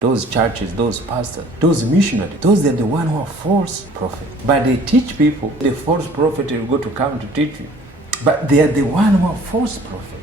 Those churches, those pastors, those missionaries, those are the one who are false prophets. But they teach people, the false prophet will go to come to teach you. But they are the one who are false prophet.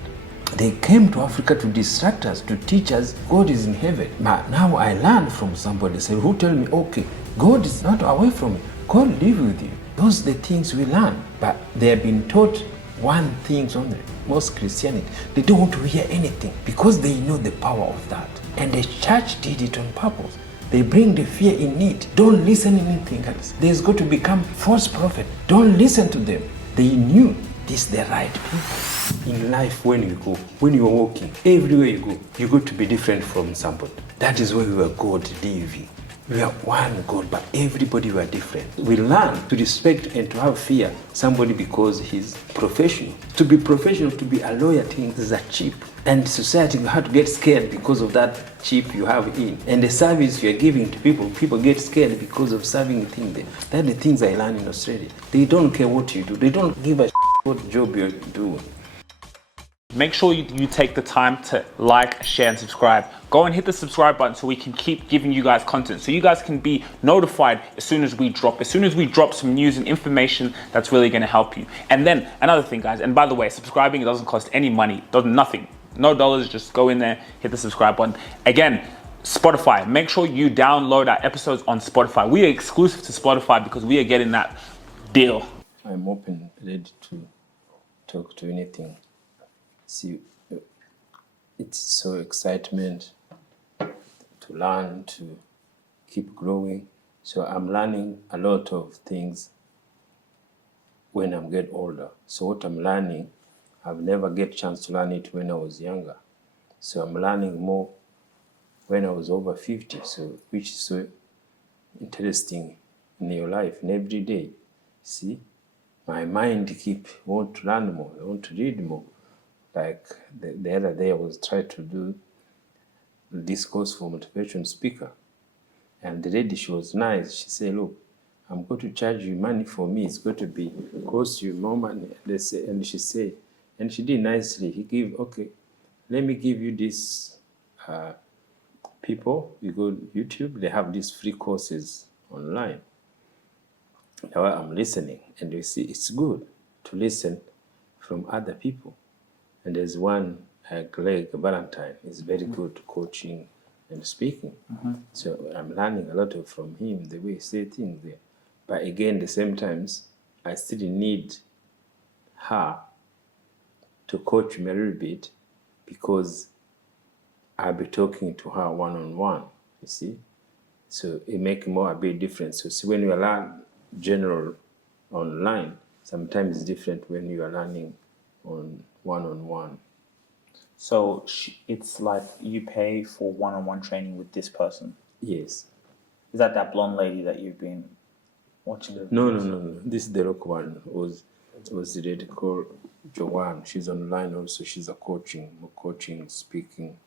They came to Africa to distract us, to teach us God is in heaven. But now I learned from somebody, say, who tell me, okay, God is not away from me. God live with you. Those are the things we learn. But they have been taught one thing only. Most Christianity, they don't want to hear anything because they know the power of that. And the church did it on purpose. They bring the fear in it. Don't listen to anything else. There's got to become false prophet. Don't listen to them. They knew this the right people. In life, when you go, when you're walking, everywhere you go to be different from somebody. That is where we are God living. We are one God, but everybody we are different. We learn to respect and to have fear somebody because he's professional. To be professional, to be a lawyer, things are cheap. And society, you have to get scared because of that chip you have in. And the service you are giving to people get scared because of serving the thing there. That's the things I learned in Australia. They don't care what you do. They don't give a what job you're doing. Make sure you take the time to like, share, and subscribe. Go and hit the subscribe button so we can keep giving you guys content, so you guys can be notified as soon as we drop some news and information that's really going to help you. And then another thing, guys, and by the way, subscribing, it doesn't cost any money, nothing, no dollars. Just go in there, hit the subscribe button. Again, Spotify, make sure you download our episodes on Spotify. We are exclusive to Spotify because we are getting that deal. I'm open, ready to talk to anything. See, it's so excitement to learn, to keep growing. So I'm learning a lot of things when I'm get older. So what I'm learning, I've never get chance to learn it when I was younger. So I'm learning more when I was over 50. So which is so interesting in your life, in every day. See, my mind want to learn more. I want to read more. Like the other day, I was trying to do this course for motivation speaker. And the lady, she was nice. She said, look, I'm going to charge you money for me. It's going to be cost you more money. And she said, and she did nicely. Okay, let me give you this people. You go to YouTube, they have these free courses online. Now I'm listening, and you see, it's good to listen from other people. And there's one, Greg Valentine, is very good coaching and speaking. So I'm learning a lot from him, the way he says things there. But again, at the same times, I still need her to coach me a little bit because I'll be talking to her one-on-one, you see. So it makes more a big difference. So see, when you learn general online, sometimes it's different when you are learning on one-on-one. So it's like you pay for one-on-one training with this person? Yes. Is that blonde lady that you've been watching? No. This is the rock one. Was the lady called Joanne. She's online also. She's a coaching, speaking.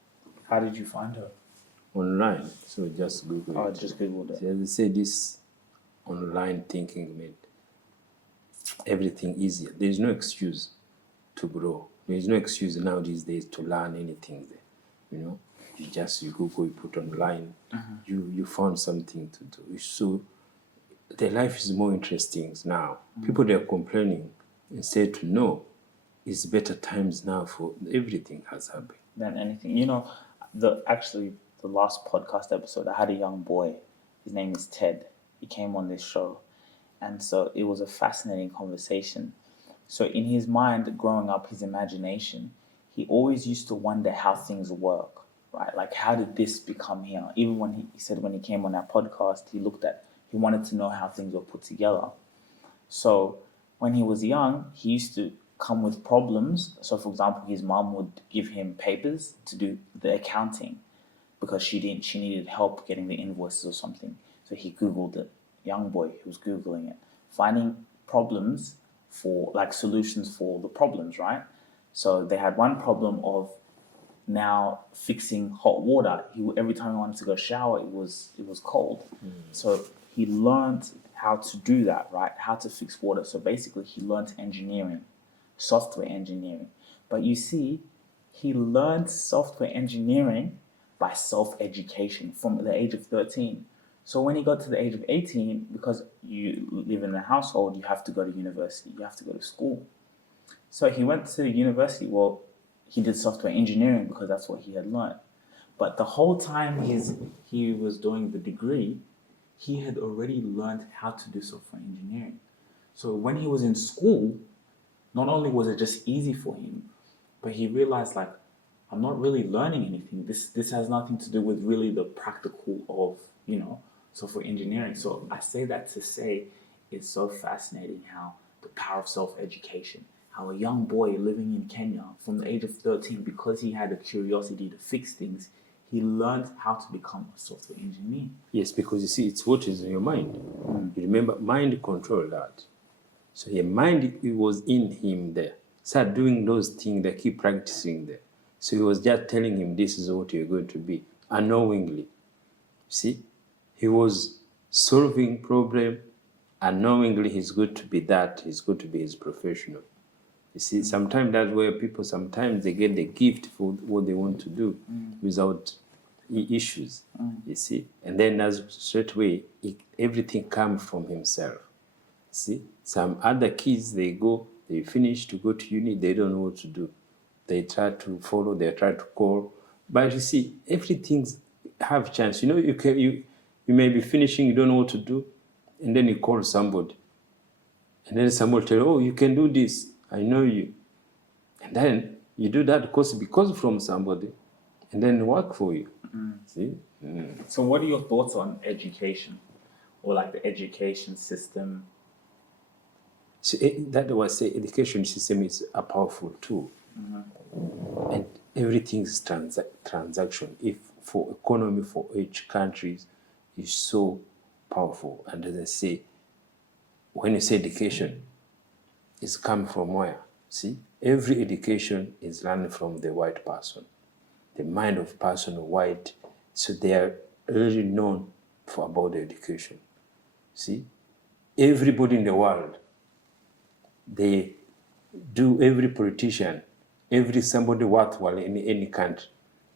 How did you find her? Online. So just Google it. Oh, just Googled it. So as they say, this online thinking made everything easier. There is no excuse to grow. There is no excuse now these days to learn anything there. You know, you Google, you put online, you found something to do. So the life is more interesting now. People, they are complaining instead to know it's better times now for everything has happened. Than anything. You know, the last podcast episode, I had a young boy. His name is Ted. He came on this show. And so it was a fascinating conversation. So in his mind, growing up, his imagination, he always used to wonder how things work, right? Like, how did this become here? Even when he said when he came on our podcast, he wanted to know how things were put together. So when he was young, he used to come with problems. So for example, his mom would give him papers to do the accounting because she needed help getting the invoices or something. So he Googled it. Young boy who was Googling it, finding problems for like solutions for the problems, right? So they had one problem of now fixing hot water. Every time he wanted to go shower, it was cold. So he learned how to do that, right? How to fix water. So basically he learned engineering, software engineering. But you see, he learned software engineering by self-education from the age of 13. So when he got to the age of 18, because you live in a household, you have to go to university, you have to go to school. So he went to university. Well, he did software engineering because that's what he had learned. But the whole time he was doing the degree, he had already learned how to do software engineering. So when he was in school, not only was it just easy for him, but he realized, like, I'm not really learning anything. This has nothing to do with really the practical of, software engineering. So I say that to say it's so fascinating how the power of self-education, how a young boy living in Kenya from the age of 13, because he had a curiosity to fix things, he learned how to become a software engineer. Yes, because you see, it's what is in your mind. You remember, mind control that. So your mind, it was in him there. Start doing those things that keep practicing there. So he was just telling him, this is what you're going to be, unknowingly. See? He was solving problem, unknowingly he's going to be that, he's going to be his professional. You see, sometimes that's where people, sometimes they get the gift for what they want to do without issues, you see. And then as straight away, everything comes from himself. See, some other kids, they finish to go to uni, they don't know what to do. They try to follow, they try to call. But you see, everything's have chance. You may be finishing, you don't know what to do, and then you call somebody. And then somebody tell you, oh, you can do this, I know you. And then you do that because from somebody, and then work for you. See? So what are your thoughts on education, or like the education system? So that was say education system is a powerful tool, and everything is transaction. If for economy for each country is so powerful, and as I say, when you say education, it's come from where? See, every education is learned from the white person, the mind of person white. So they are really known for about the education. See, everybody in the world, they do, every politician, every somebody worthwhile in any country,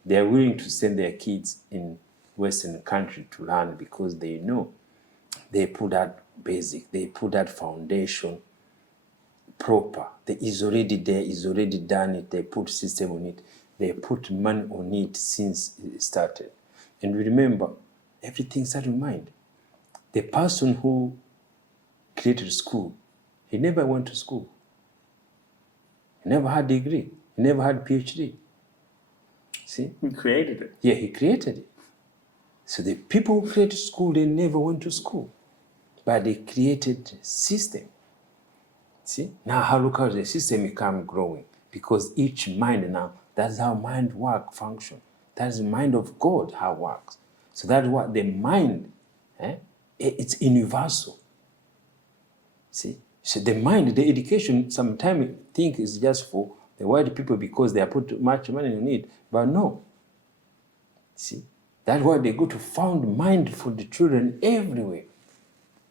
they are willing to send their kids in Western country to learn because they know they put that basic, they put that foundation proper. It is already there, is already done it, they put system on it, they put money on it since it started. And we remember, everything started with mind. The person who created school, he never went to school. He never had a degree. He never had PhD. See? He created it. Yeah, he created it. So the people who created school, they never went to school. But they created a system. See? Now how look how the system become growing. Because each mind now, that's how mind function. That's the mind of God, how it works. So that's what the mind, it's universal. See? So the mind, the education, sometimes think is just for the white people because they have put much money on it. But no. See? That's why they go to found mind for the children everywhere.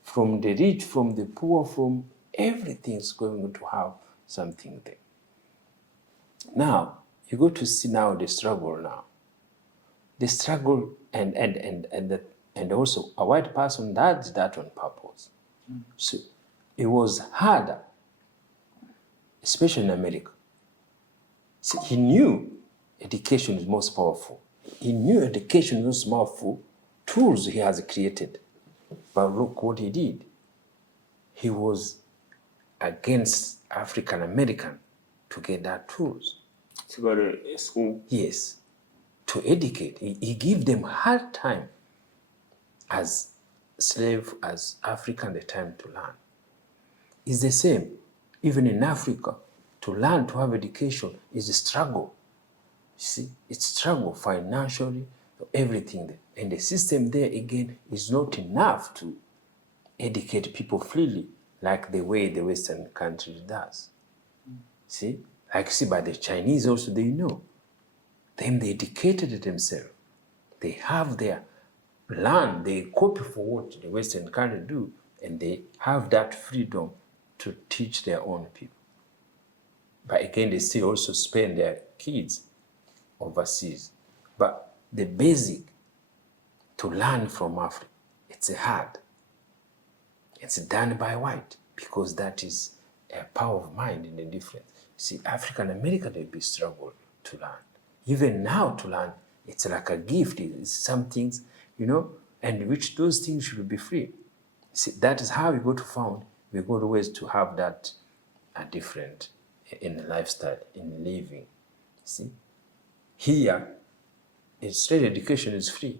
From the rich, from the poor, from everything's going to have something there. Now, you go to see now the struggle now. The struggle and also a white person does that on purpose. So it was harder, especially in America. See, he knew education is most powerful. He knew education is most powerful tools he has created. But look what he did. He was against African American to get that tools. To go to school? Yes. To educate. He gave them hard time as slave, as African the time to learn. It's the same. Even in Africa, to learn to have education is a struggle. See, it's struggle financially, everything there. And the system there again is not enough to educate people freely like the way the Western country does. See, like see by the Chinese also, they know. Then they educated themselves. They have their land, they copy for what the Western country do, and they have that freedom to teach their own people. But again, they still also spend their kids overseas. But the basic to learn from Africa. It's hard. It's done by white because that is a power of mind in the difference. See, African American, they be struggle to learn. Even now to learn, it's like a gift. It's some things, and which those things should be free. See, that is how we go to found. We go to ways to have that different in the lifestyle, in living. See, here, straight education is free.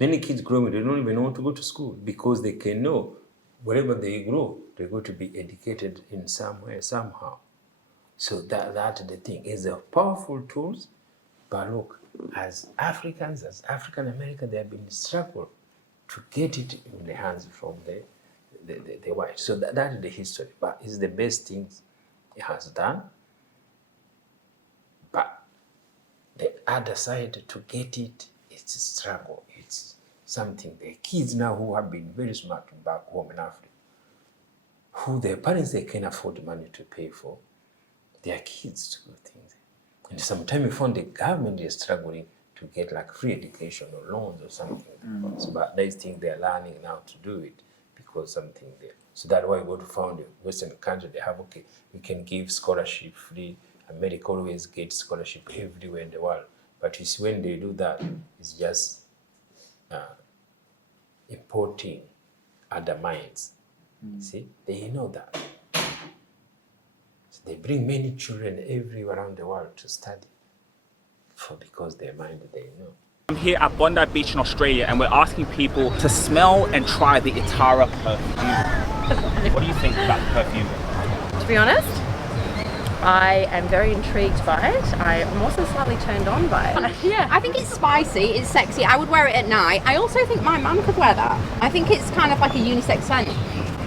Many kids growing, they don't even want to go to school because they can know wherever they grow, they're going to be educated in some way, somehow. So that's the thing. It's a powerful tools, but look, as Africans, as African Americans, they have been struggled to get it in the hands from the white. So that is the history. But it's the best things it has done. But the other side to get it, it's a struggle. It's something. The kids now who have been very smart back home in Africa, who their parents, they can afford money to pay for their kids to do things. And sometimes you find the government is struggling to get like free education or loans or something. So, but they think they're learning now to do it because something there. So that's why you go to find the Western country, they have, okay, we can give scholarship free. America always gets scholarship everywhere in the world. But you see, when they do that, it's just importing other minds. See, they know that. So they bring many children everywhere around the world to study because their mind, they know. I'm here at Bondi Beach in Australia and we're asking people to smell and try the Itara perfume. What do you think about the perfume? To be honest, I am very intrigued by it. I'm also slightly turned on by it. Yeah, I think it's spicy, it's sexy. I would wear it at night. I also think my mum could wear that. I think it's kind of like a unisex scent.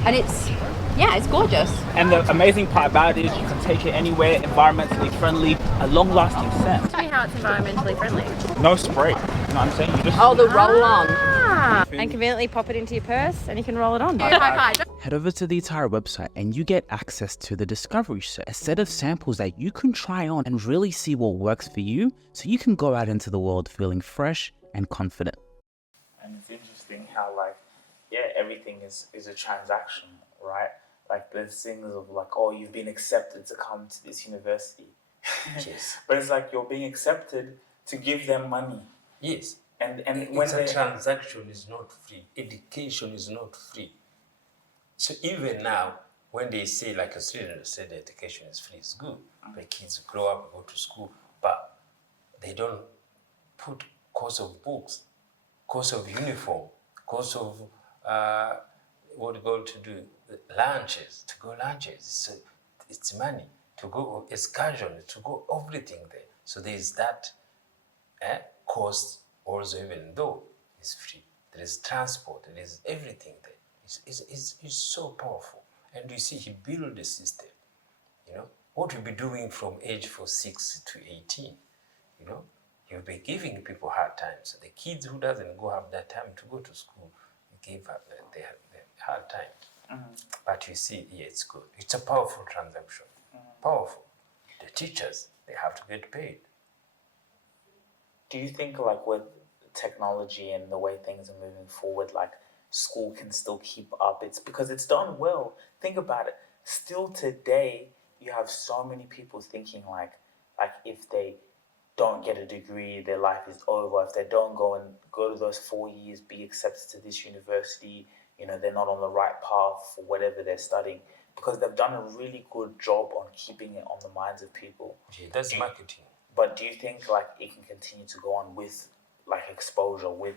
And it's gorgeous. And the amazing part about it is you can take it anywhere, environmentally friendly, a long-lasting scent. Tell me how it's environmentally friendly. No spray, you know what I'm saying? You just The roll-on. And conveniently pop it into your purse and you can roll it on. High five. Head over to the Itara website and you get access to the Discovery Set, a set of samples that you can try on and really see what works for you so you can go out into the world feeling fresh and confident. And it's interesting how everything is a transaction, right? Like there's things of like, oh, you've been accepted to come to this university. Yes. But it's like you're being accepted to give them money. Yes. And when a transaction is not free, education is not free. So even now, when they say, like a student say the education is free, it's good. The kids grow up, go to school, but they don't put cost of books, cost of uniform, cost of what you go to do, lunches, to go lunches. So it's money to go excursion, to go everything there. So there is that cost also, even though it's free. There is transport, there is everything there. It's so powerful. And you see, he built the system. What we'll be doing from age 6 to 18, you'll be giving people hard time. So the kids who doesn't go have that time to go to school, you give up the hard time. But you see, it's good. It's a powerful transaction. Powerful. The teachers, they have to get paid. Do you think like with technology and the way things are moving forward, like school can still keep up? It's because it's done well. Think about it. Still today, you have so many people thinking like if they don't get a degree, their life is over. If they don't go to those 4 years, be accepted to this university, they're not on the right path for whatever they're studying, because they've done a really good job on keeping it on the minds of people. Yeah, that's marketing. But do you think like it can continue to go on with like exposure, with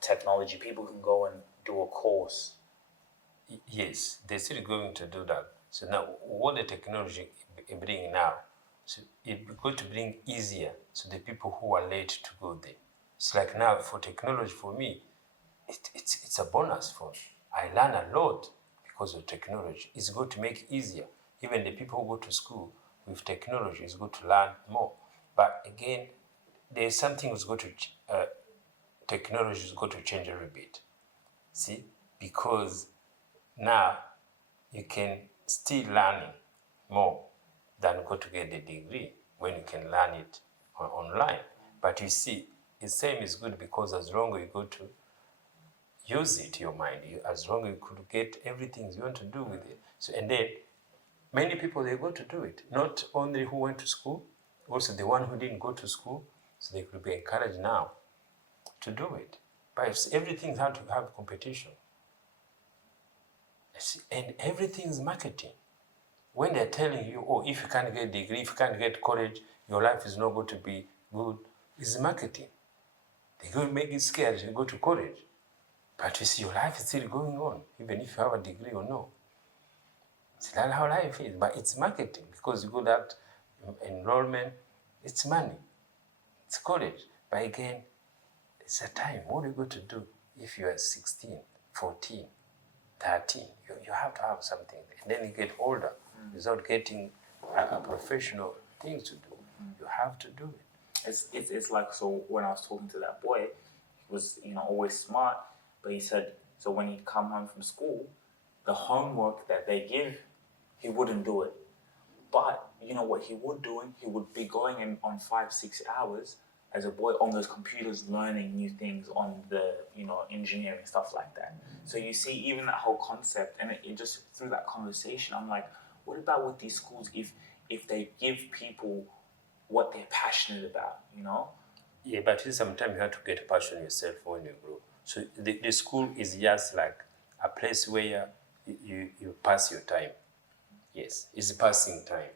technology? People can go and do a course. Yes, they're still going to do that. So now, what the technology is bringing now, so it's going to bring easier so the people who are late to go there. It's like now for technology, for me, it's a bonus for me. I learn a lot because of technology. It's going to make it easier. Even the people who go to school with technology is going to learn more. But again, there's something that's going to, technology is going to change every bit. See, because now you can still learn more than go to get the degree when you can learn it online. But you see, the same is good because as long as you go to use it, your mind, as long as you could get everything you want to do with it. So, and then many people, they go to do it. Not only who went to school, also the one who didn't go to school, so they could be encouraged now to do it. But if everything has to have competition. And everything is marketing. When they're telling you, oh, if you can't get a degree, if you can't get college, your life is not going to be good, it's marketing. They're going to make you scared to go to college. But you see, your life is still going on, even if you have a degree or no. See, that's how life is. But it's marketing because you go that enrollment, it's money, it's college. But again, it's a time. What are you going to do if you are 16, 14, 13? You have to have something. And then you get older without getting a professional thing to do. You have to do it. It's like, so when I was talking to that boy, he was, always smart, but he said, so when he'd come home from school, the homework that they give, he wouldn't do it. But you know what he would do? He would be going in on 5-6 hours as a boy on those computers, learning new things on the, engineering, stuff like that. So you see, even that whole concept, and it just through that conversation, I'm like, what about with these schools if they give people what they're passionate about, Yeah, but sometimes you have to get passion yourself when you grow. So the school is just like a place where you pass your time. Yes, it's passing time.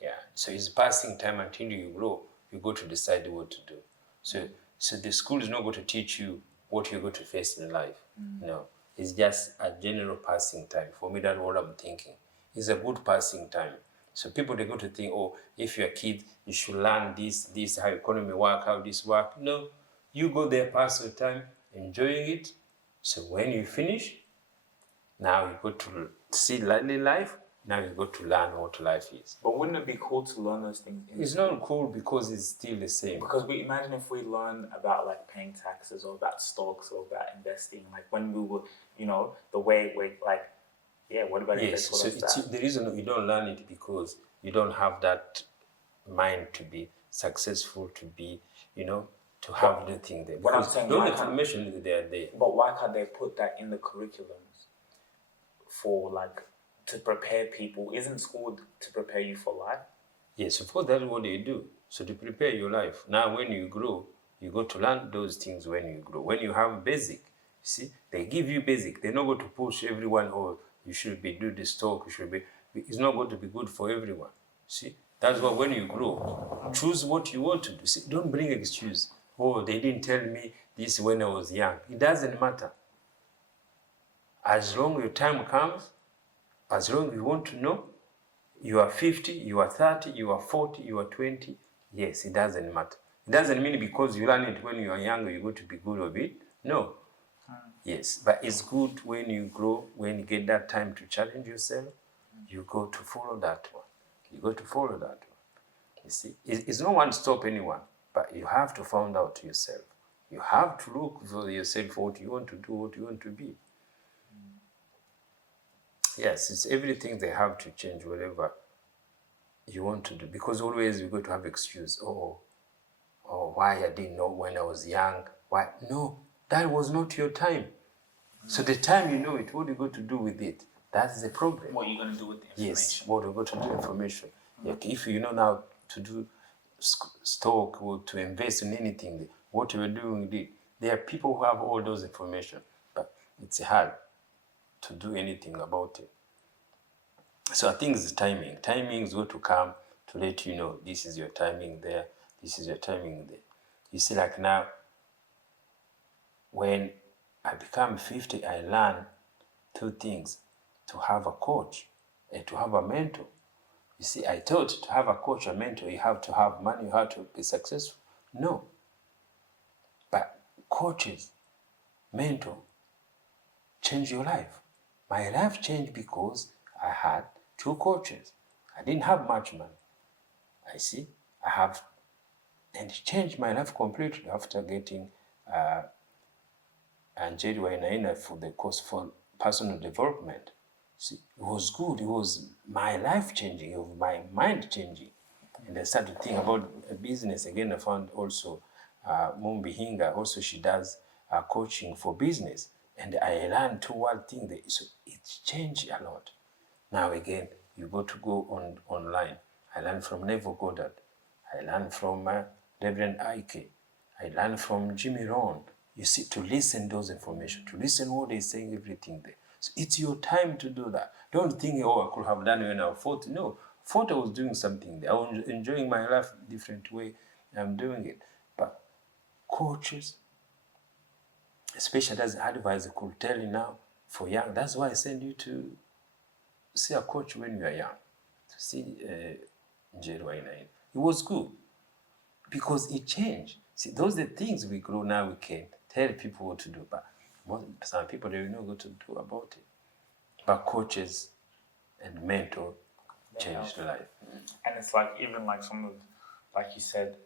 Yeah, so it's passing time until you grow. You go to decide what to do. So the school is not going to teach you what you're going to face in life. No, it's just a general passing time. For me, that's what I'm thinking. It's a good passing time. So people, they're going to think, oh, if you're a kid, you should learn this, how economy work, how this work. No, you go there, pass your time, enjoying it. So when you finish, now you go to see life. Now you go to learn what life is. But wouldn't it be cool to learn those things? It's not cool because it's still the same. Because we imagine if we learn about like paying taxes or about stocks or about investing, like when we were, the way we like, yeah, what about yes, so the reason you don't learn it because you don't have that mind to be successful, to be, to have the thing there. What I'm saying, the only information is there. But why can't they put that in the curriculums for like to prepare people? Isn't school to prepare you for life? Yes, of course, that's what they do. So to prepare your life. Now, when you grow, you go to learn those things when you grow. When you have basic, you see, they give you basic. They're not going to push everyone, oh, you should be do this talk, you should be. It's not going to be good for everyone. See, that's why when you grow, choose what you want to do. See, don't bring excuse. Oh, they didn't tell me this when I was young. It doesn't matter. As long as your time comes, as long as you want to know, you are 50, you are 30, you are 40, you are 20, yes, it doesn't matter. It doesn't mean because you learn it when you are younger, you're going to be good of it. No. Yes, but it's good when you grow, when you get that time to challenge yourself, you go to follow that one. You go to follow that one. You see, it's no one to stop anyone, but you have to find out yourself. You have to look for yourself what you want to do, what you want to be. Yes, it's everything they have to change, whatever you want to do. Because always you're going to have excuse. Oh, why I didn't know when I was young. Why? No, that was not your time. So the time you know it, what are you going to do with it? That's the problem. What are you going to do with the information? Yes, what are you going to do with information? Like if you know now to do stock or to invest in anything, what you're doing with it, there are people who have all those information, but it's hard to do anything about it. So I think it's timing. Timing is going to come to let you know this is your timing there, this is your timing there. You see, like now, when I become 50, I learn two things: to have a coach and to have a mentor. You see, I thought to have a coach or mentor, you have to have money, you have to be successful. No. But coaches, mentor, change your life. My life changed because I had two coaches. I didn't have much money. I see, and it changed my life completely after getting Angeli Wainaina for the course for personal development. See, it was good. It was my life changing, it was my mind changing. And I started to think about business again. I found also Mumbi Hinga, also she does coaching for business. And I learned two one thing that so it's changed a lot. Now again, you go online. I learned from Neville Goddard. I learned from Reverend Ike. I learned from Jimmy Rohn. You see, to listen those information, to listen what they're saying, everything there. So it's your time to do that. Don't think, oh, I could have done it when I was 40. No, 40 I was doing something there. I was enjoying my life different way. I'm doing it. But coaches, especially as an advisor, could tell you now, for young, that's why I send you to see a coach when you are young. To see Njeru Wainaina. It was good because it changed. See, those are the things we grow now. We can tell people what to do, but some people, they don't know what to do about it. But coaches and mentor changed life. And it's like, even like some of, like you said,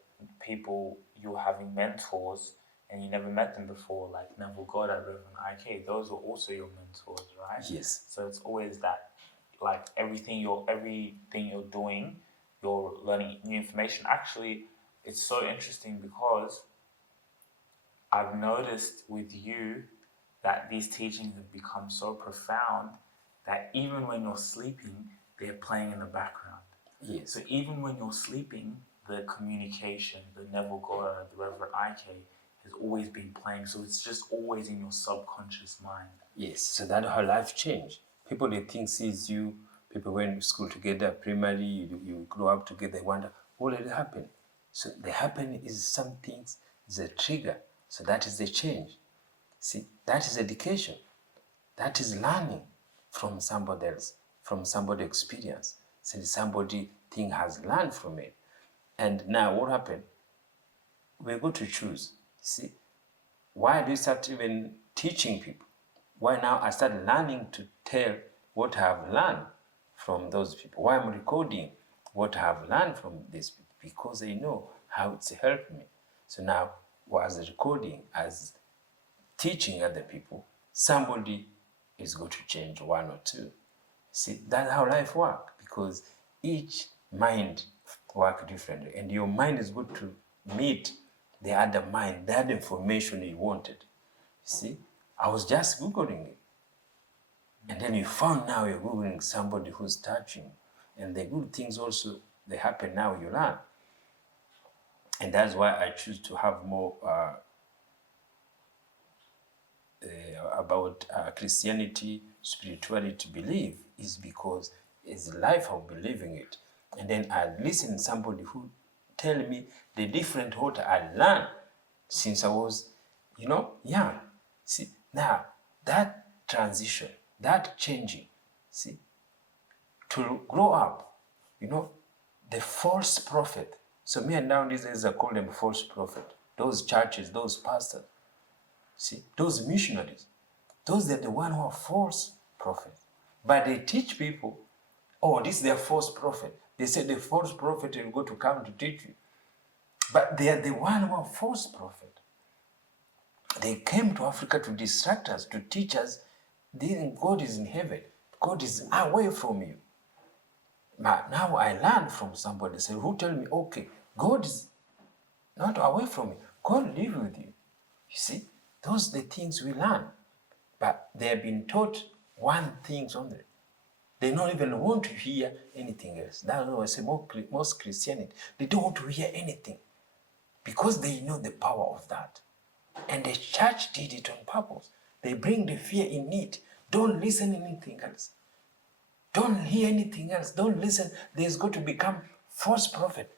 people, you're having mentors and you never met them before, like Neville Goddard, Reverend IK, those are also your mentors, right? Yes. So it's always that, like everything you're doing, you're learning new information. Actually, it's so interesting because I've noticed with you that these teachings have become so profound that even when you're sleeping, they're playing in the background. Yes. So even when you're sleeping, the communication, the Neville Goddard, the Reverend IK has always been playing. So it's just always in your subconscious mind. Yes. So that's how life changed. People, they think sees you, people went to school together, primary, you grow up together, they wonder, what did happen? So the happen is some things, is a trigger. So that is the change. See, that is education. That is learning from somebody else, from somebody experience. So somebody thing has learned from it. And now what happened? We're going to choose. See, why do you start even teaching people? Why now I started learning to tell what I have learned from those people? Why I'm recording what I have learned from these people? Because they know how it's helped me. So now, as recording, as teaching other people, somebody is going to change one or two. See, that's how life works, because each mind works differently, and your mind is going to meet the other mind, that information you wanted. See, I was just Googling it. And then you found now you're Googling somebody who's touching. And the good things also, they happen now, you learn. And that's why I choose to have more about Christianity, spirituality, belief, is because it's life of believing it. And then I listen to somebody who tell me the different what I learned since I was, young. See, now that transition, that changing, see, to grow up, the false prophet. So me and nowadays I call them false prophet. Those churches, those pastors, see, those missionaries, those are the one who are false prophets. But they teach people, oh, this is their false prophet. They say the false prophet will go to come to teach you. But they are the one who are false prophet. They came to Africa to distract us, to teach us, God is in heaven. God is away from you. But now I learned from somebody who tell me, okay, God is not away from you. God lives with you. You see, those are the things we learn. But they have been taught one thing only. They don't even want to hear anything else. That's why I say most Christianity, they don't want to hear anything because they know the power of that. And the church did it on purpose. They bring the fear in it. Don't listen to anything else. Don't hear anything else. Don't listen. There's going to become false prophet.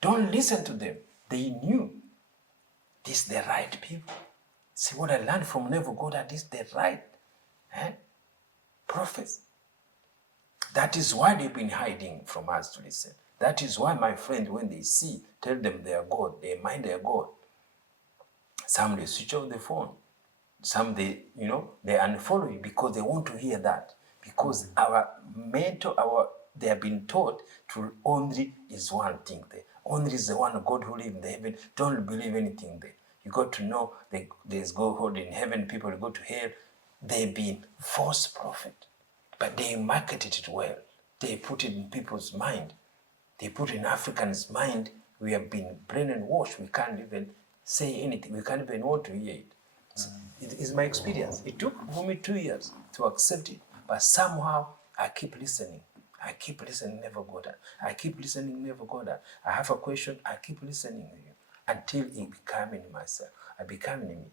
Don't listen to them. They knew this the right people. See what I learned from Neville Goddard, this the right prophets. That is why they've been hiding from us to listen. That is why, my friend, when they see, tell them they are God, they mind their God. Some they switch off the phone. Some they unfollow you because they want to hear that. Because our mentor, they have been taught to only is one thing there. Only is the one God who lives in the heaven. Don't believe anything there. You got to know there's God in heaven, people go to hell. They've been false prophet. But they marketed it well. They put it in people's mind. They put in Africans' mind, we have been brainwashed, we can't even say anything, we can't even want to hear it. It is my experience. It took for me 2 years to accept it, but somehow I keep listening. I keep listening, never got that. I keep listening, never got that. I have a question, I keep listening to you until it became in myself. I become in me.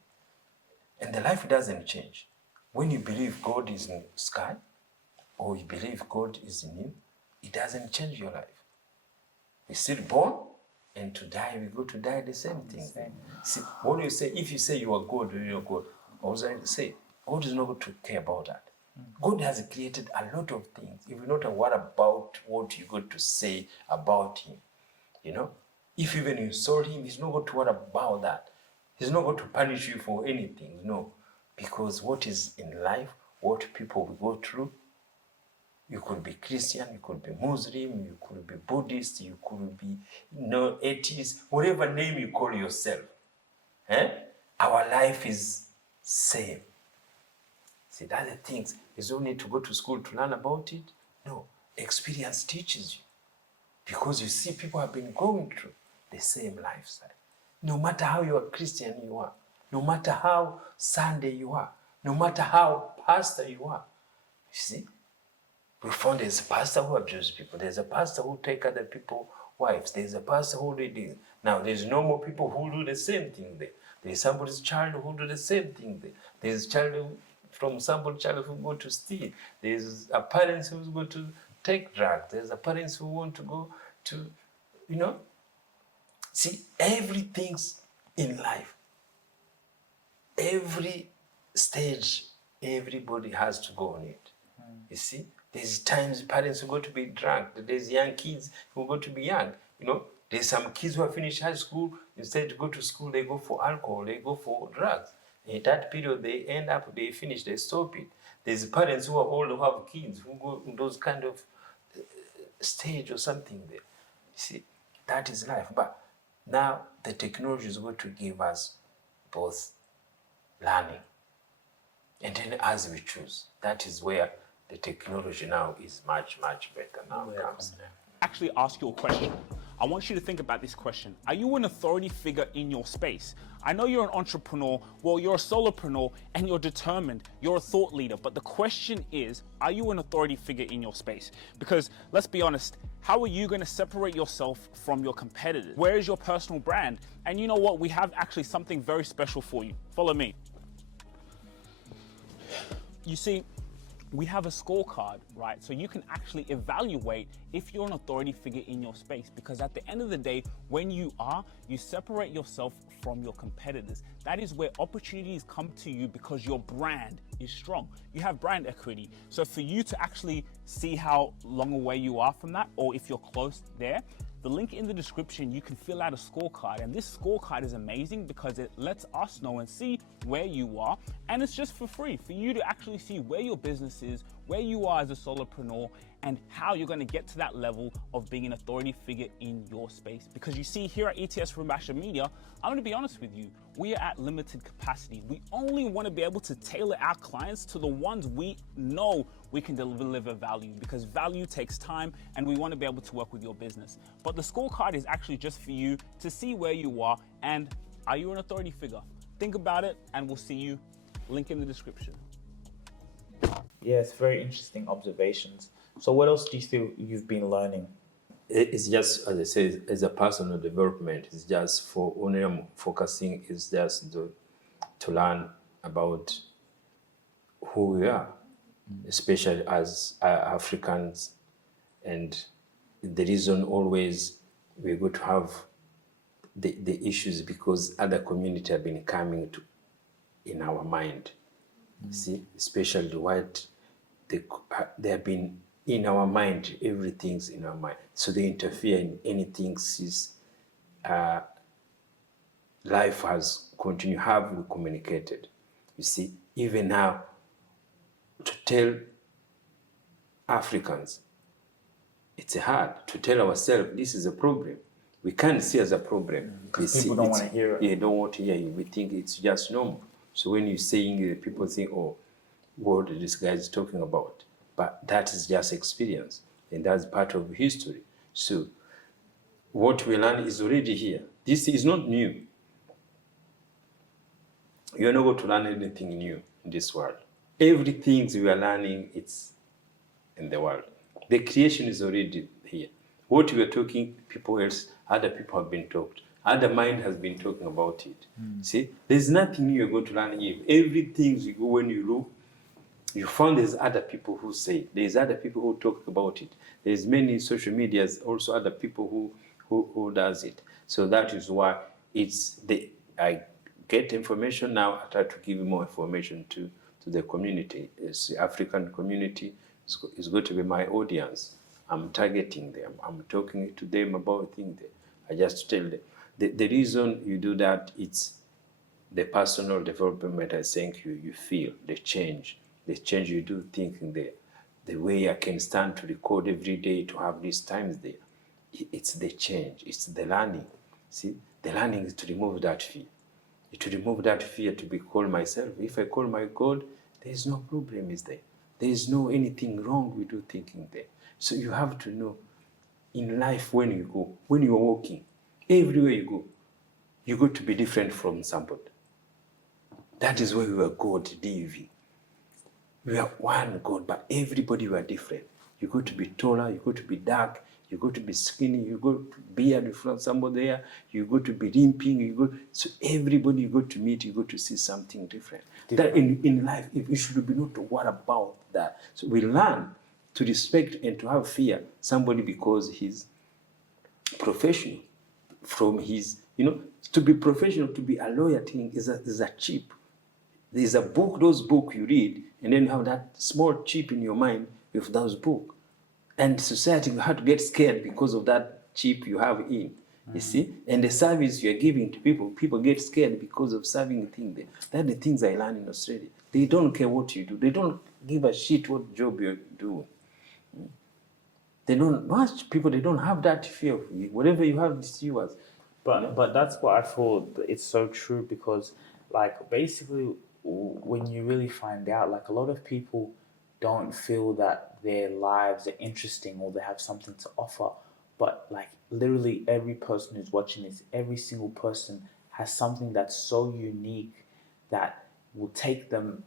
And the life doesn't change. When you believe God is in the sky, or you believe God is in you, it doesn't change your life. We're still born, and to die, we go to die the same thing. See, what do you say? If you say you are God, you are God, what was I say? God is not going to care about that. God has created a lot of things. If you're not aware about what you're going to say about Him, you know, if even you insult Him, He's not going to worry about that. He's not going to punish you for anything, no, because what is in life, what people will go through. You could be Christian, you could be Muslim, you could be Buddhist, you could be atheist, whatever name you call yourself. Our life is same. See, the other things, you don't need to go to school to learn about it. No, experience teaches you. Because you see people have been going through the same lifestyle. No matter how you are Christian you are, no matter how Sunday you are, no matter how pastor you are, you see, we found there's a pastor who abuses people. There's a pastor who take other people's wives. There's a pastor who did this. Now, there's no more people who do the same thing there. There's somebody's child who do the same thing there. There's a child from somebody's child who go to steal. There's a parents who's going to take drugs. There's a parents who want to go to, See, everything's in life. Every stage, everybody has to go on it. You see? There's times parents who go to be drunk. There's young kids who go to be young. There's some kids who have finished high school. Instead to go to school, they go for alcohol. They go for drugs. In that period, they finish, they stop it. There's parents who are old who have kids who go in those kind of stage or something there. You see, that is life. But now the technology is going to give us both learning. And then as we choose, that is where the technology now is much, much better now comes. Actually ask you a question. I want you to think about this question. Are you an authority figure in your space? I know you're an entrepreneur, well, you're a solopreneur, and you're determined, you're a thought leader, but the question is, are you an authority figure in your space? Because let's be honest, how are you going to separate yourself from your competitors? Where is your personal brand? And you know what? We have actually something very special for you. Follow me. You see, we have a scorecard, right? So you can actually evaluate if you're an authority figure in your space, because at the end of the day, when you separate yourself from your competitors. That is where opportunities come to you because your brand is strong. You have brand equity. So for you to actually see how long away you are from that, or if you're close there, the link in the description, you can fill out a scorecard, and this scorecard is amazing because it lets us know and see where you are, and it's just for free for you to actually see where your business is, where you are as a solopreneur, and how you're going to get to that level of being an authority figure in your space. Because you see, here at ETS Rubasha Media, I'm going to be honest with you, we are at limited capacity. We only want to be able to tailor our clients to the ones we know we can deliver value, because value takes time and we want to be able to work with your business. But the scorecard is actually just for you to see where you are and are you an authority figure? Think about it and we'll see you. Link in the description. Yeah, it's very interesting observations. So what else do you feel you've been learning? It's just, as I say, as a personal development, it's just for only I'm focusing is just to learn about who we are, especially as Africans. And the reason always we're going to have the issues because other community have been coming to in our mind. See, especially the white, they have been in our mind, everything's in our mind. So they interfere in anything since life has continued, have we communicated. You see, even now, to tell Africans, it's hard to tell ourselves this is a problem. We can't see as a problem. Because people don't want to hear it. Yeah, don't want to hear it. We think it's just normal. So when you're saying it, people think, oh, what this guy is talking about. But that is just experience. And that's part of history. So what we learn is already here. This is not new. You're not going to learn anything new in this world. Everything we are learning, it's in the world. The creation is already here. What we are talking, other people have been talked. Other mind has been talking about it. See, there's nothing new you're going to learn here. Everything you go, when you look, you found there's other people who say, there's other people who talk about it. There's many social medias, also other people who does it. So that is why I get information now. I try to give more information to the community. It's the African community is going to be my audience. I'm targeting them. I'm talking to them about things. I just tell them. The reason you do that, it's the personal development. I think you feel the change you do thinking there. The way I can stand to record every day, to have these times there. It's the change. It's the learning. See, the learning is to remove that fear. To remove that fear to be called myself. If I call my God, there is no problem, is there? There is no anything wrong with you thinking there. So you have to know in life when you go, when you're walking, everywhere you go to be different from somebody. That is where we are God living. We are one God, but everybody we are different. You go to be taller, you go to be dark, you go to be skinny, you go to beard from somebody there, you go to be limping, so everybody you go to meet, you go to see something different. That in life, you should be not worried about that. So we learn to respect and to have fear somebody because he's professional, from his, to be professional, to be a lawyer thing is a chip. There's a book, those books you read, and then you have that small chip in your mind with those books. And society, you have to get scared because of that chip you have in, you see? And the service you're giving to people get scared because of serving the thing there. That's the things I learned in Australia. They don't care what you do. They don't give a shit what job you're doing. Most people, they don't have that fear of you. Whatever you have, it's yours. But that's what I thought. It's so true because, like, basically, when you really find out, like, a lot of people don't feel that their lives are interesting or they have something to offer. But, like, literally every person who's watching this, every single person has something that's so unique that will take them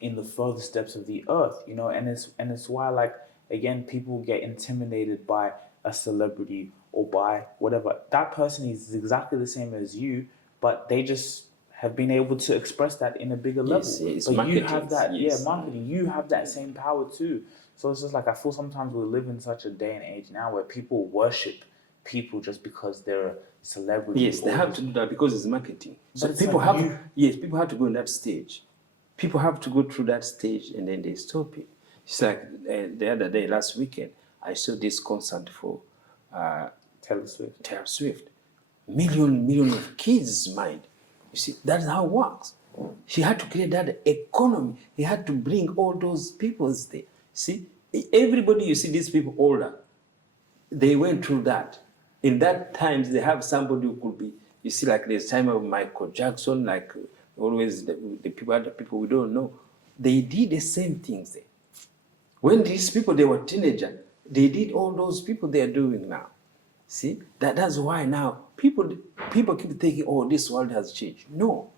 in the furthest depths of the earth, and it's why, like, again, people get intimidated by a celebrity or by whatever. That person is exactly the same as you, but they just have been able to express that in a bigger level. Yes, but marketing, you have that, yes. Marketing. You have that same power too. So it's just like, I feel sometimes we live in such a day and age now where people worship people just because they're a celebrity. Yes, they have to do that because it's marketing. So But people like people have to go in that stage. People have to go through that stage and then they stop it. It's like the other day, last weekend, I saw this concert for Taylor Swift. Taylor Swift. Million of kids' mind. You see, that's how it works. She had to create that economy. He had to bring all those people there. See, everybody, you see, these people older, they went through that. In that times, they have somebody who could be, you see, like this time of Michael Jackson, like always the people, other people we don't know, they did the same things there. When these people, they were teenagers, they did all those people they are doing now. See, that's why now people keep thinking, oh, this world has changed. No,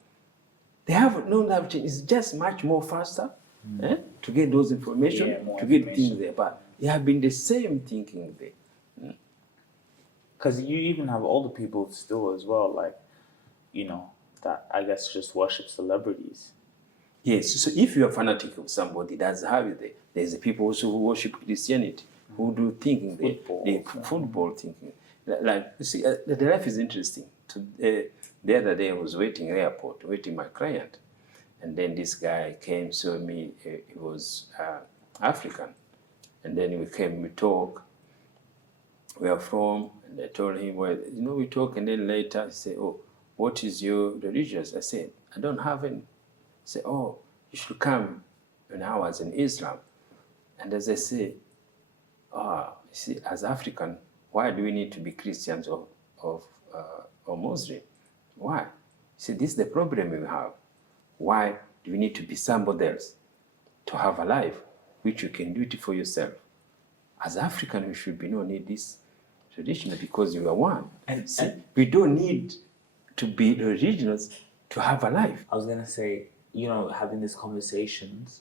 they haven't known that change. It's just much more faster to get those information, to get things there. But they have been the same thinking there. Because you even have older people still as well, like, that I guess just worship celebrities. Yes, so if you're a fanatic of somebody, that's how it is. There's the people also who worship Christianity, who do thinking, football thinking. Like, you see, the life is interesting. The other day I was waiting at the airport, waiting my client. And then this guy came, saw me, he was African. And then we talk, where are from, and I told him, well, we talk, and then later he said, oh, what is your religion? I said, I don't have any. He said, oh, you should come when I was in Islam. And as I say, you see, as African, why do we need to be Christians or Muslim? Why? See, this is the problem we have. Why do we need to be somebody else to have a life which you can do it for yourself? As African, we should be no need this traditional because you are one. And- See, and- we don't need to be originals to have a life. I was gonna say, having these conversations,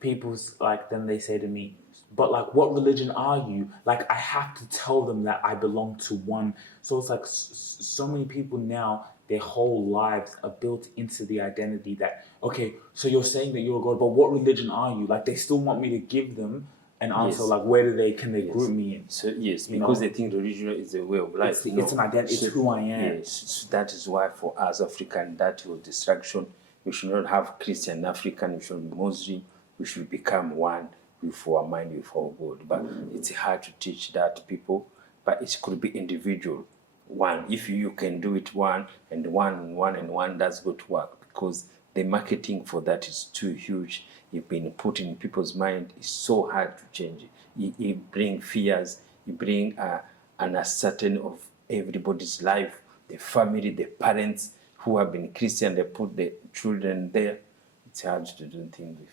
people's like, then they say to me, but like, what religion are you? Like, I have to tell them that I belong to one. So it's like so many people now, their whole lives are built into the identity that, okay, so you're saying that you're a God, but what religion are you? Like, they still want me to give them an answer. Yes. Like, can they group me in? So yes, You because know? they think religion is a way of life. It's an identity. It's who I am. Yes, so that is why for us African, that was distraction. We should not have Christian, African. We should be Muslim. We should become one with our mind, with our God. But it's hard to teach that people. But it could be individual. One, if you can do it one, and one, that's going to work because the marketing for that is too huge. You've been put in people's mind. It's so hard to change. It bring fears. It bring an uncertainty of everybody's life. The family, the parents who have been Christian, they put the children there. It's hard to do things with.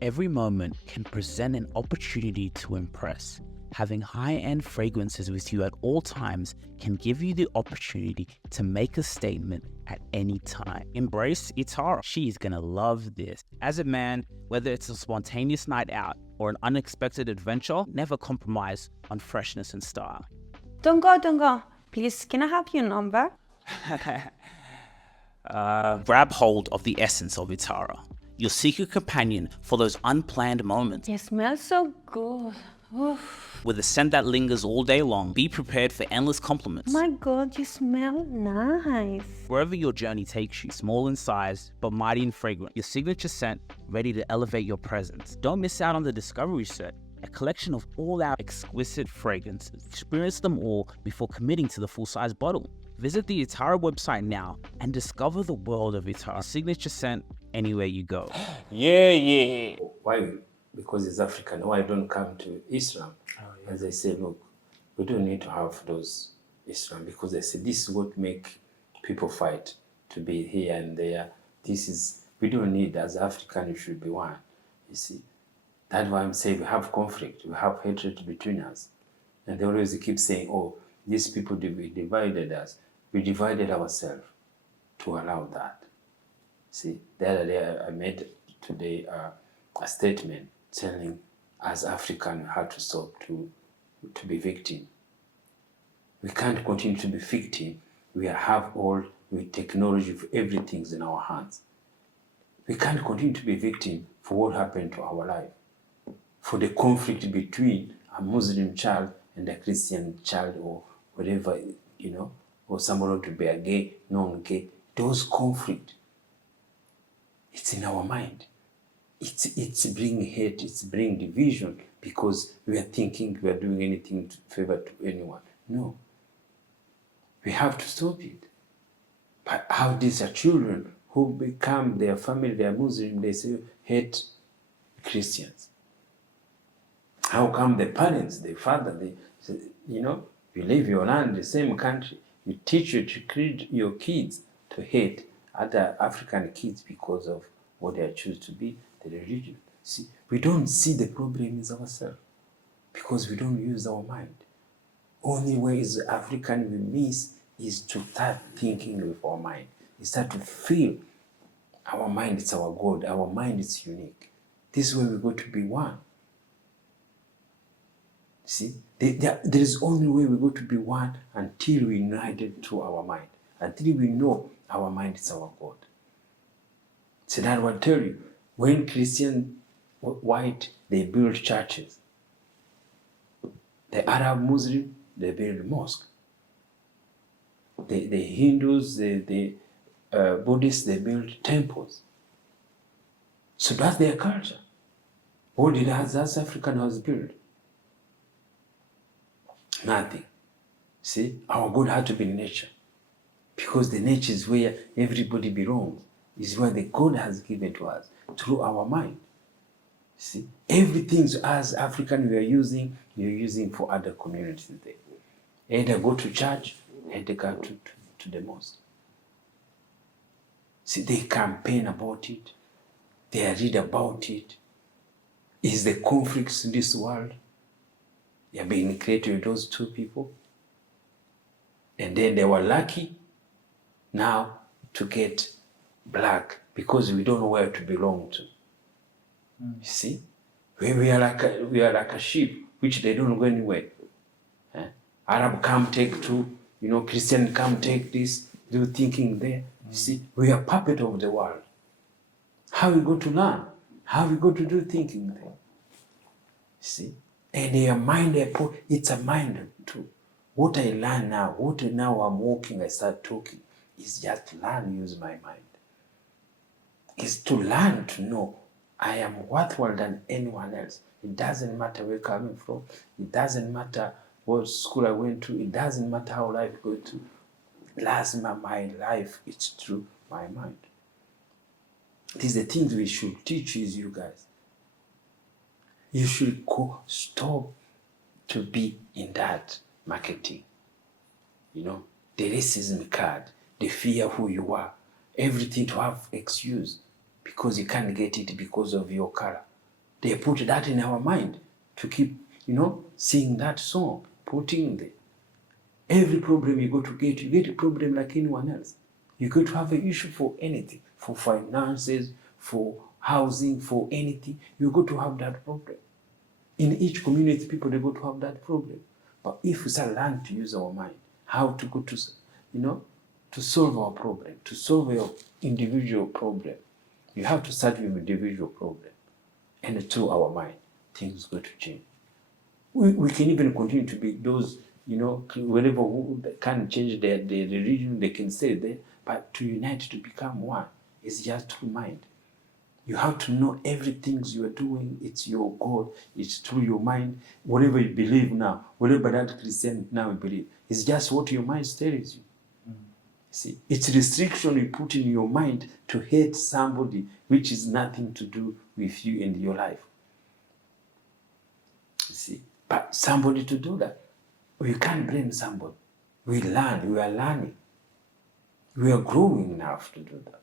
Every moment can present an opportunity to impress. Having high-end fragrances with you at all times can give you the opportunity to make a statement at any time. Embrace Itara. She's gonna love this. As a man, whether it's a spontaneous night out or an unexpected adventure, never compromise on freshness and style. Don't go. Please, can I have your number? Grab hold of the essence of Itara, your secret companion for those unplanned moments. You smell so good. Oof. With a scent that lingers all day long, be prepared for endless compliments. My God, you smell nice. Wherever your journey takes you, small in size, but mighty in fragrance, your signature scent ready to elevate your presence. Don't miss out on the Discovery Set, a collection of all our exquisite fragrances. Experience them all before committing to the full-size bottle. Visit the Itara website now and discover the world of Itara. Signature scent anywhere you go. Yeah. Why? Because it's African. Why don't come to Islam? As I say, look, we don't need to have those Islam because they say this is what make people fight to be here and there. We don't need, as African, you should be one. You see, that's why I'm saying we have conflict, we have hatred between us. And they always keep saying, oh, these people divided us. We divided ourselves to allow that. See, the other day I made today a statement telling as African we have to stop to be victim. We can't continue to be victim. We have all with technology, for everything's in our hands. We can't continue to be victim for what happened to our life, for the conflict between a Muslim child and a Christian child or whatever, or someone to be a gay, non-gay. Those conflict, it's in our mind. It's bringing hate, it's bringing division because we are thinking we are doing anything to favor to anyone. No. We have to stop it. But how these are children who become their family, they are Muslim, they say hate Christians. How come the parents, the father, they say, you leave your land, the same country, you teach your kids to hate other African kids because of what they choose to be, the religion. See, we don't see the problem is ourselves because we don't use our mind. Only way is African we miss is to start thinking with our mind. We start to feel our mind is our God, our mind is unique. This is where we go to be one. See, there is only way we go to be one until we united to our mind, until we know our mind is our God. So that will tell you, when Christian white, they build churches. The Arab Muslim, they build mosques. The Hindus, the Buddhists, they build temples. So that's their culture. What did us African has built? Nothing. See, our God had to be nature. Because the nature is where everybody belongs. Is where the God has given to us through our mind. See, everything as African we are using for other communities there. Either go to church, either go to the mosque. See, they campaign about it. They read about it. Is the conflicts in this world? They are being created with those two people. And then they were lucky now to get black because we don't know where to belong to. You see? We are like a sheep which they don't go anywhere. Arab come take two, Christian come take this, do thinking there. You see, we are puppet of the world. How we go to learn? How we go to do thinking there? See? And their mind, it's a mind too. What I learn now, now I'm walking, I start talking, is just to learn, use my mind. Is to learn to know I am worthwhile than anyone else. It doesn't matter where I'm coming from. It doesn't matter what school I went to. It doesn't matter how life goes to. Last my life, it's through my mind. These are the things we should teach you guys. You should stop to be in that marketing. The racism card, the fear who you are, everything to have excuse because you can't get it because of your color. They put that in our mind to keep, singing that song, putting there. Every problem you get a problem like anyone else. You go to have an issue for anything, for finances, for housing, for anything. You go to have that problem. In each community, people, they go to have that problem. But if we start learning to use our mind, how to go to, to solve our problem, to solve your individual problem, you have to start with individual problem. And through our mind, things go to change. We can even continue to be those, whenever who can change their religion, they can stay there. But to unite, to become one, is just through mind. You have to know everything you are doing, it's your God, it's through your mind. Whatever you believe now, whatever that Christian now believe, it's just what your mind tells you. See, it's restriction you put in your mind to hate somebody which is nothing to do with you and your life. See, but somebody to do that, we can't blame somebody. We are learning. We are growing enough to do that.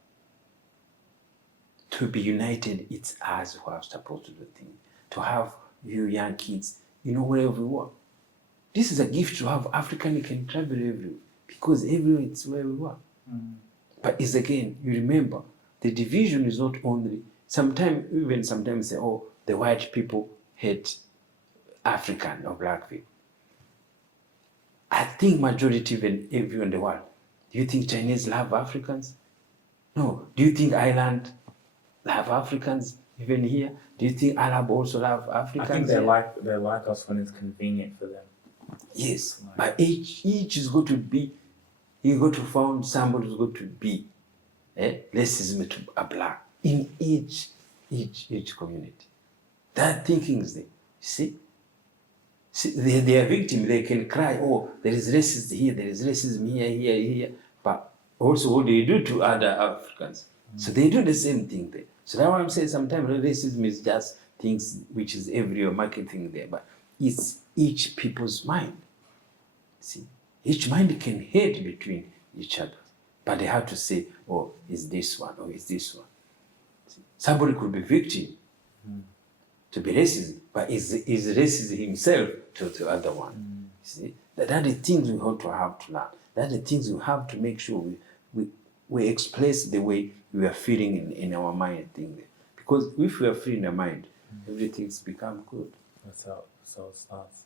To be united, it's us who are supposed to do things. To have you young kids, wherever we work. This is a gift to have. African, you can travel everywhere because everywhere it's where we work. But it's again, you remember, the division is not only, sometimes say, oh, the white people hate African or black people. I think majority even everywhere in the world. Do you think Chinese love Africans? No. Do you think Ireland love Africans even here? Do you think Arab also love Africans? I think they like us when it's convenient for them. Yes, but each is going to be, you go to find somebody who's going to be racism to a black in each community. That thinking is there. See, they are victims. They can cry, oh, there is racism here, there is racism here. But also what do you do to other Africans? So they do the same thing there. So that's why I'm saying sometimes racism is just things which is everywhere marketing there, but it's each people's mind. See, each mind can hate between each other, but they have to say, oh, is this one or is this one. See, somebody could be victim to be racist, but is racist himself to other one. See, that are the things we have to learn. That are the things we have to make sure we express the way we are feeling in our mind thing there. Because if we are free in our mind, everything's become good. That's how it starts.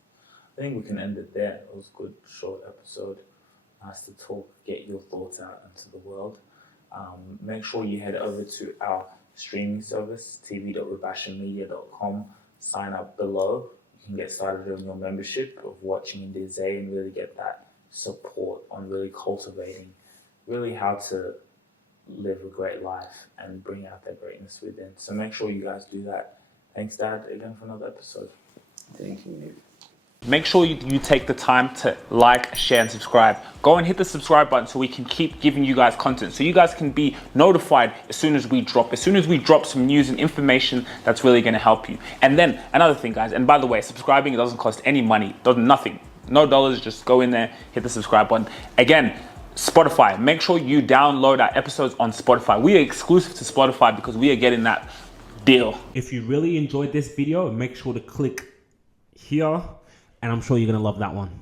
I think we can end it there. It was a good short episode. Nice to talk, get your thoughts out into the world. Make sure you head over to our streaming service, tv.rubashamedia.com. Sign up below. You can get started on your membership of watching in this day and really get that support on really cultivating really how to live a great life and bring out that greatness within. So make sure you guys do that. Thanks, Dad, again for another episode. Thank you, Nick. Make sure you take the time to like, share, and subscribe. Go and hit the subscribe button so we can keep giving you guys content, so you guys can be notified as soon as we drop some news and information that's really going to help you. And then another thing, guys, and by the way, subscribing, it doesn't cost any money, nothing, no dollars. Just go in there, hit the subscribe button. Again, Spotify, make sure you download our episodes on Spotify. We are exclusive to Spotify because we are getting that deal. If you really enjoyed this video, make sure to click here and I'm sure you're going to love that one.